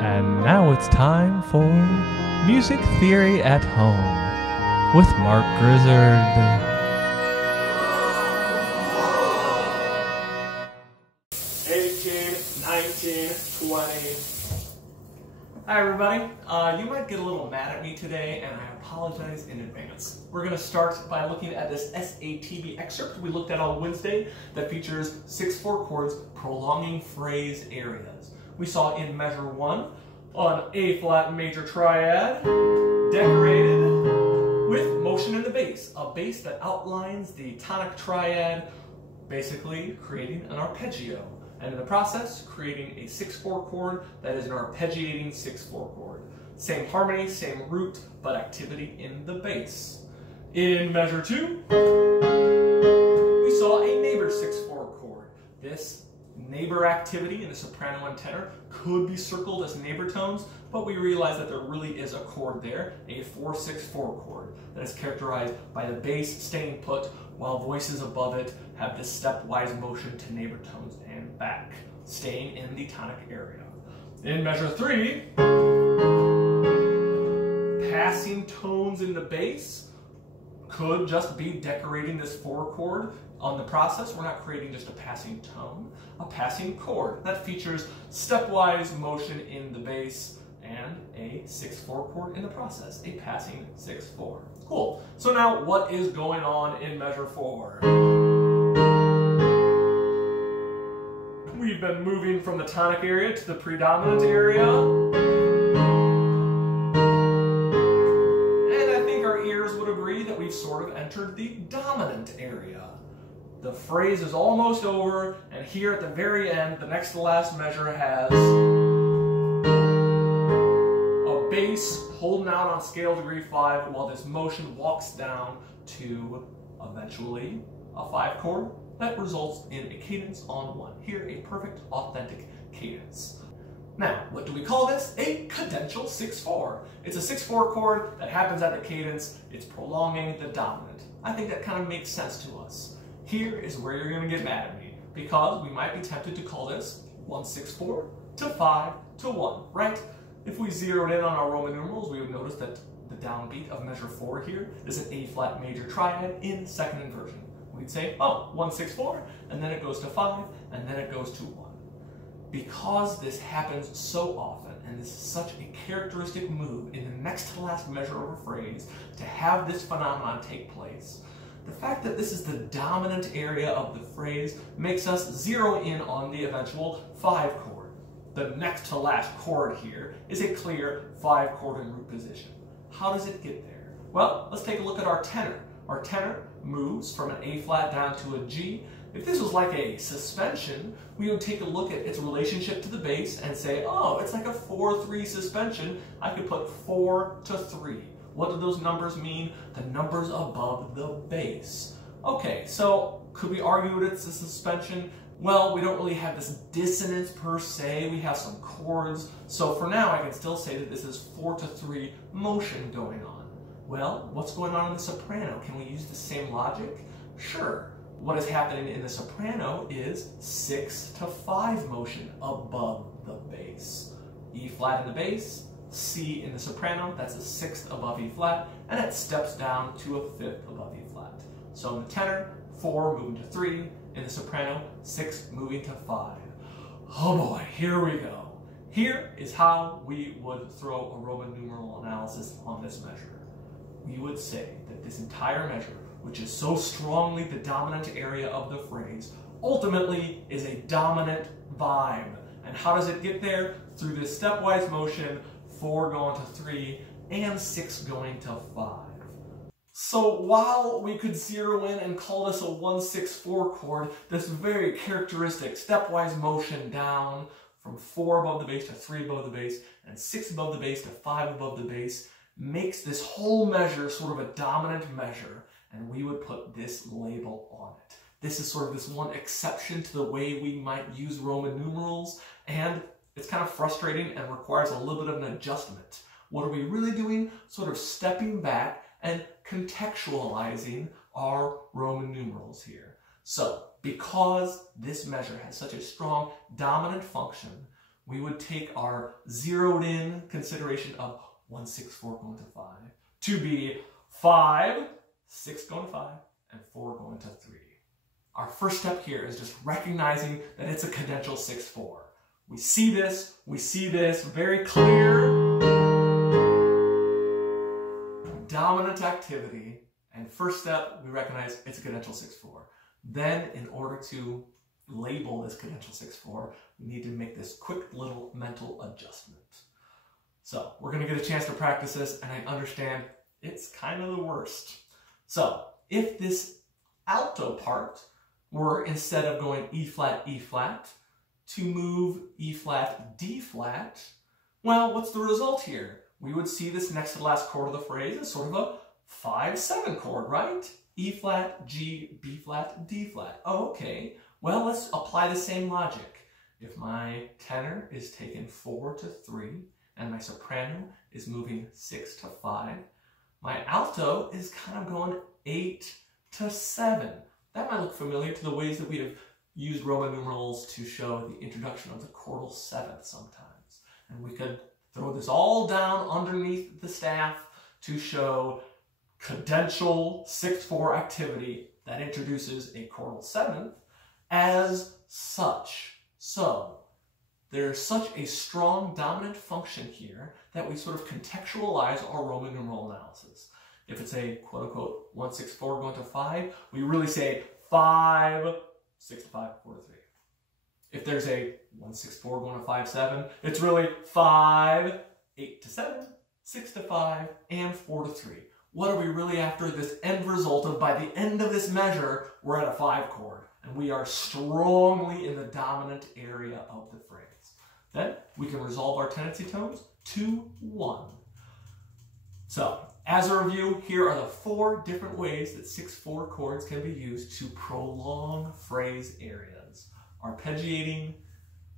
And now it's time for Music Theory at Home with Mark Grizzard. 18, 19, 20. Hi everybody. You might get a little mad at me today, and I apologize in advance. We're going to start by looking at this SATB excerpt we looked at on Wednesday that features 6/4 chords prolonging phrase areas. We saw in measure 1 on A flat major triad, decorated with motion in the bass, a bass that outlines the tonic triad, basically creating an arpeggio. And in the process, creating a 6/4 chord that is an arpeggiating 6/4 chord. Same harmony, same root, but activity in the bass. In measure 2, we saw a neighbor 6/4 chord. This neighbor activity in the soprano and tenor could be circled as neighbor tones, but we realize that there really is a chord there, a 4/6/4 chord, that is characterized by the bass staying put while voices above it have this stepwise motion to neighbor tones and back, staying in the tonic area. In measure 3, passing tones in the bass could just be decorating this 4 chord. On the process, we're not creating just a passing tone, a passing chord that features stepwise motion in the bass and a 6/4 chord in the process, a passing 6/4. Cool. So now what is going on in measure 4? We've been moving from the tonic area to the predominant area. And I think our ears would agree that we've sort of entered the dominant area. The phrase is almost over, and here at the very end, the next to last measure has a bass holding out on scale degree 5 while this motion walks down to eventually a 5 chord that results in a cadence on 1. Here, a perfect, authentic cadence. Now, what do we call this? A cadential 6/4. It's a 6/4 chord that happens at the cadence. It's prolonging the dominant. I think that kind of makes sense to us. Here is where you're going to get mad at me, because we might be tempted to call this 1/6/4 to 5 to 1, right? If we zeroed in on our Roman numerals, we would notice that the downbeat of measure 4 here is an A flat major triad in second inversion. We'd say, oh, 1/6/4, and then it goes to 5, and then it goes to 1. Because this happens so often, and this is such a characteristic move in the next to last measure of a phrase to have this phenomenon take place, the fact that this is the dominant area of the phrase makes us zero in on the eventual 5 chord. The next to last chord here is a clear 5 chord in root position. How does it get there? Well, let's take a look at our tenor. Our tenor moves from an A flat down to a G. If this was like a suspension, we would take a look at its relationship to the bass and say, oh, it's like a 4/3 suspension. I could put 4 to 3. What do those numbers mean? The numbers above the bass. Okay, so could we argue that it's a suspension? Well, we don't really have this dissonance per se. We have some chords. So for now, I can still say that this is 4 to 3 motion going on. Well, what's going on in the soprano? Can we use the same logic? Sure. What is happening in the soprano is 6 to 5 motion above the bass. E flat in the bass, C in the soprano, that's a 6th above E flat, and it steps down to a 5th above E flat. So in the tenor, 4 moving to 3, in the soprano, 6 moving to 5. Oh boy, here we go. Here is how we would throw a Roman numeral analysis on this measure. We would say that this entire measure, which is so strongly the dominant area of the phrase, ultimately is a dominant vibe. And how does it get there? Through this stepwise motion, 4 going to 3, and 6 going to 5. So while we could zero in and call this a 1/6/4 chord, this very characteristic stepwise motion down from 4 above the bass to 3 above the bass, and 6 above the bass to 5 above the bass, makes this whole measure sort of a dominant measure, and we would put this label on it. This is sort of this one exception to the way we might use Roman numerals, and it's kind of frustrating and requires a little bit of an adjustment. What are we really doing? Sort of stepping back and contextualizing our Roman numerals here. So, because this measure has such a strong dominant function, we would take our zeroed in consideration of 1, 6, 4 going to 5 to be 5, 6 going to 5, and 4 going to 3. Our first step here is just recognizing that it's a cadential 6-4. We see this very clear dominant activity, and first step, we recognize it's a cadential 6-4. Then, in order to label this cadential 6-4, we need to make this quick little mental adjustment. So, we're going to get a chance to practice this, and I understand it's kind of the worst. So, if this alto part were, instead of going E flat, to move E flat, D flat, well, what's the result here? We would see this next to the last chord of the phrase as sort of a 5-7 chord, right? E flat, G, B flat, D flat. Oh, okay. Well, let's apply the same logic. If my tenor is taken 4 to 3 and my soprano is moving 6 to 5, my alto is kind of going 8 to 7. That might look familiar to the ways that we have used Roman numerals to show the introduction of the chordal seventh sometimes. And we could throw this all down underneath the staff to show cadential 6-4 activity that introduces a chordal seventh as such. So there's such a strong dominant function here that we sort of contextualize our Roman numeral analysis. If it's a quote-unquote 1, 6, 4 going to 5, we really say 5, 6 to 5, 4 to 3. If there's a 1, 6, 4 going to 5, 7, it's really 5, 8 to 7, 6 to 5, and 4 to 3. What are we really after? This end result of, by the end of this measure, we're at a 5 chord, and we are strongly in the dominant area of the phrase. Then we can resolve our tendency tones to 1. So, as a review, here are the 4 different ways that 6-4 chords can be used to prolong phrase areas: arpeggiating,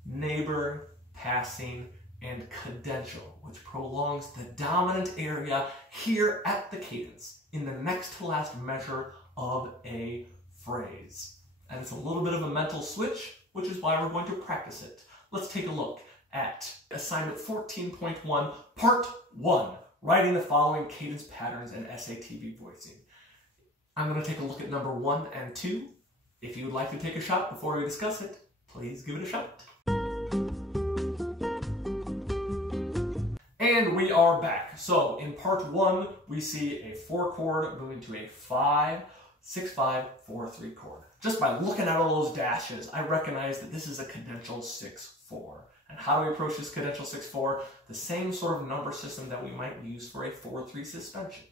neighbor, passing, and cadential, which prolongs the dominant area here at the cadence in the next to last measure of a phrase. And it's a little bit of a mental switch, which is why we're going to practice it. Let's take a look at assignment 14.1, part 1, writing the following cadence patterns and SATB voicing. I'm going to take a look at number 1 and 2. If you would like to take a shot before we discuss it, please give it a shot. And we are back. So in part 1, we see a 4 chord moving to a 5, 6, 5, 4, 3 chord. Just by looking at all those dashes, I recognize that this is a cadential 6-4. And how do we approach this cadential 6-4? The same sort of number system that we might use for a 4-3 suspension.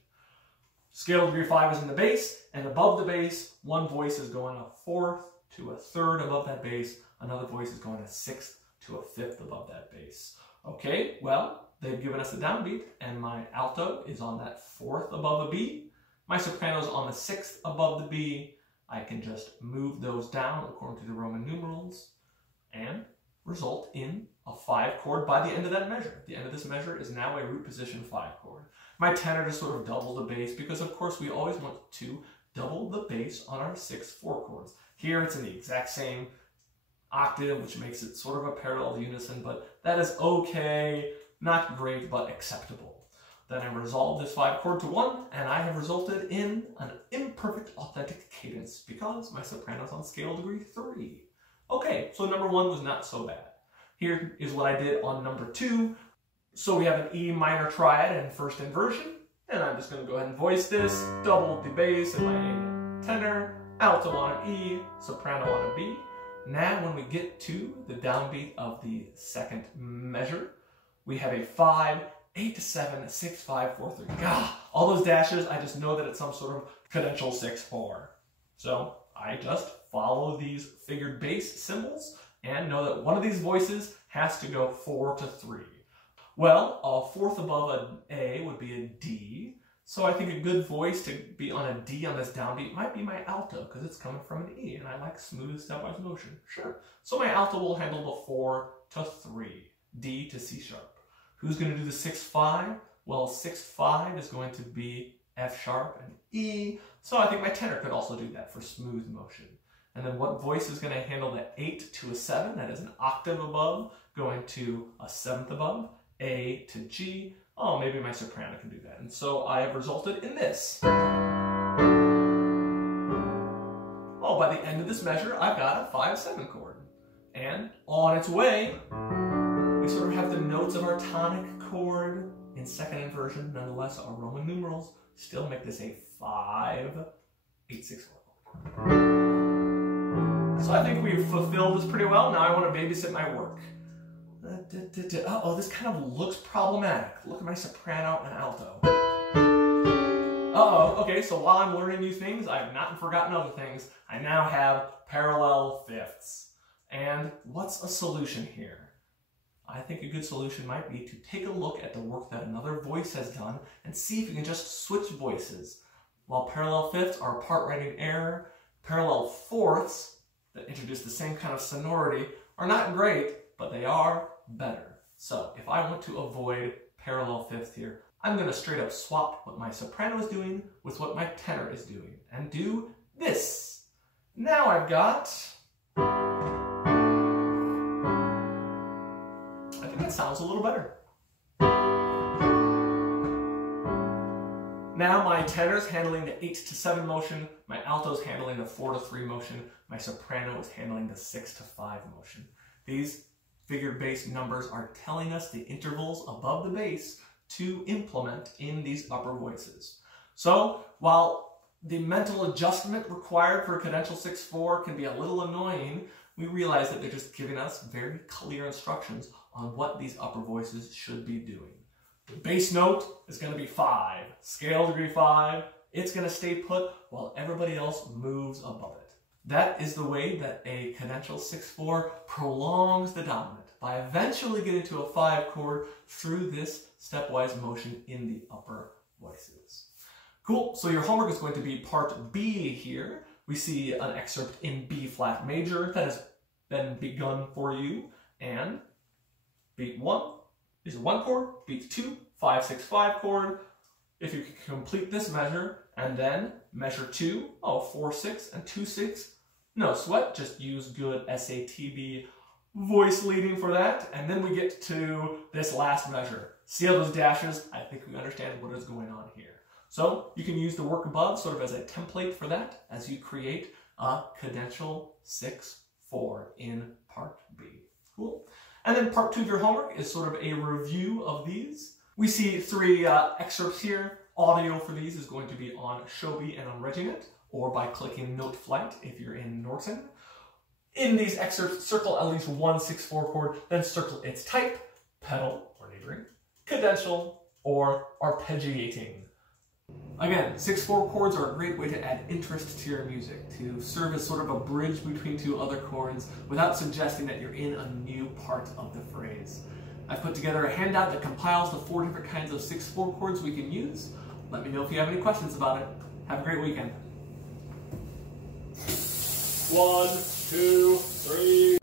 Scale degree 5 is in the bass, and above the bass, one voice is going a 4th to a 3rd above that bass, another voice is going a 6th to a 5th above that bass. Okay, well, they've given us a downbeat, and my alto is on that 4th above a B. My soprano is on the 6th above the B. I can just move those down according to the Roman numerals and result in a 5 chord by the end of that measure. The end of this measure is now a root position 5 chord. My tenor just sort of double the bass because, of course, we always want to double the bass on our 6-4 chords. Here it's in the exact same octave, which makes it sort of a parallel unison, but that is okay, not great, but acceptable. Then I resolve this 5 chord to 1, and I have resulted in an imperfect authentic cadence because my soprano's on scale degree 3. Okay, so number 1 was not so bad. Here is what I did on number 2. So we have an E minor triad in first inversion, and I'm just going to go ahead and voice this, double the bass in my tenor, alto on an E, soprano on a B. Now when we get to the downbeat of the second measure, we have a 5, 8 to 7, 6, 5, 4, 3. God, all those dashes, I just know that it's some sort of cadential 6-4. So I just follow these figured bass symbols and know that one of these voices has to go 4 to 3. Well, a 4th above an A would be a D. So I think a good voice to be on a D on this downbeat might be my alto because it's coming from an E and I like smooth stepwise motion. Sure. So my alto will handle the 4 to 3, D to C sharp. Who's going to do the 6-5? Well, 6-5 is going to be F sharp and E. So I think my tenor could also do that for smooth motion. And then what voice is going to handle the 8 to a 7? That is an octave above, going to a 7th above, A to G. Oh, maybe my soprano can do that. And so I have resulted in this. Oh, by the end of this measure, I've got a 5-7 chord. And on its way, we sort of have the notes of our tonic chord in second inversion. Nonetheless, our Roman numerals still make this a 5-8-6-4 chord. So I think we've fulfilled this pretty well. Now I want to babysit my work. Uh-oh, this kind of looks problematic. Look at my soprano and alto. Uh-oh, okay, so while I'm learning new things, I've not forgotten other things. I now have parallel fifths. And what's a solution here? I think a good solution might be to take a look at the work that another voice has done and see if you can just switch voices. While parallel fifths are a part writing error, parallel fourths that introduce the same kind of sonority are not great, but they are better. So if I want to avoid parallel fifth here, I'm going to straight up swap what my soprano is doing with what my tenor is doing and do this. Now I've got... I think that sounds a little better. Now my tenor's handling the 8 to 7 motion, my alto's handling the 4 to 3 motion, my soprano is handling the 6 to 5 motion. These figured bass numbers are telling us the intervals above the bass to implement in these upper voices. So while the mental adjustment required for a cadential 6/4 can be a little annoying, we realize that they're just giving us very clear instructions on what these upper voices should be doing. The bass note is going to be 5, scale degree 5. It's going to stay put while everybody else moves above it. That is the way that a cadential 6/4 prolongs the dominant by eventually getting to a 5 chord through this stepwise motion in the upper voices. Cool, so your homework is going to be part B here. We see an excerpt in B flat major that has been begun for you, and beat 1 is a 1 chord, beat 2, 5-6-5 chord. If you can complete this measure, and then measure 2, 4-6 and 2-6, no sweat, just use good SATB voice leading for that, and then we get to this last measure. See all those dashes? I think we understand what is going on here. So you can use the work above sort of as a template for that as you create a cadential 6/4 in part B. Cool. And then part 2 of your homework is sort of a review of these. We see 3 excerpts here. Audio for these is going to be on Shobi and on Reginet, or by clicking Note Flight if you're in Norton. In these excerpts, circle at least one 6/4 chord, then circle its type, pedal or neighboring, cadential, or arpeggiating. Again, 6/4 chords are a great way to add interest to your music, to serve as sort of a bridge between 2 other chords without suggesting that you're in a new part of the phrase. I've put together a handout that compiles the 4 different kinds of 6/4 chords we can use. Let me know if you have any questions about it. Have a great weekend. 1, 2, 3,